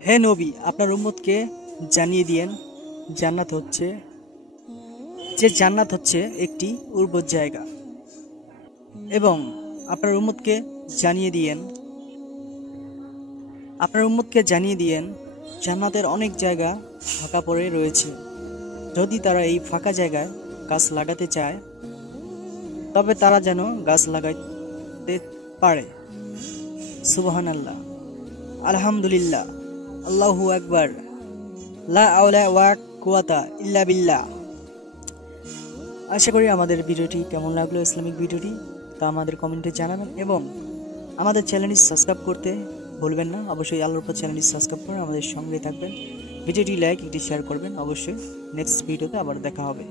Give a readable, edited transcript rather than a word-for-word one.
হে নবী, আপনার উম্মতকে জানিয়ে দিয়েন জান্নাত হচ্ছে জান্নাত হচ্ছে একটি উর্বর জায়গা। এবং আপনার উম্মতকে জানিয়ে দিয়েন জান্নাতের অনেক জায়গা ফাঁকা পড়ে রয়েছে। যদি তারা এই ফাঁকা জায়গায় গাছ লাগাতে চায় তবে তারা যেন গাছ লাগাতে পারে। সুবহানাল্লাহ, আলহামদুলিল্লাহ, আল্লাহু আকবার, লা হাওলা ওয়া কুওয়াতা ইল্লা বিল্লাহ। আশা করি আমাদের ভিডিওটি কেমন লাগলো, ইসলামিক ভিডিওটি, তা আমাদের কমেন্টে জানাবেন এবং আমাদের চ্যানেলটি সাবস্ক্রাইব করতে ভুলবেন না। অবশ্যই আল্লাহর উপর চ্যানেলটি সাবস্ক্রাইব করে আমাদের সঙ্গে থাকবেন। ভিডিওটি লাইক, একটি শেয়ার করবেন। অবশ্যই নেক্সট ভিডিওতে আবার দেখা হবে।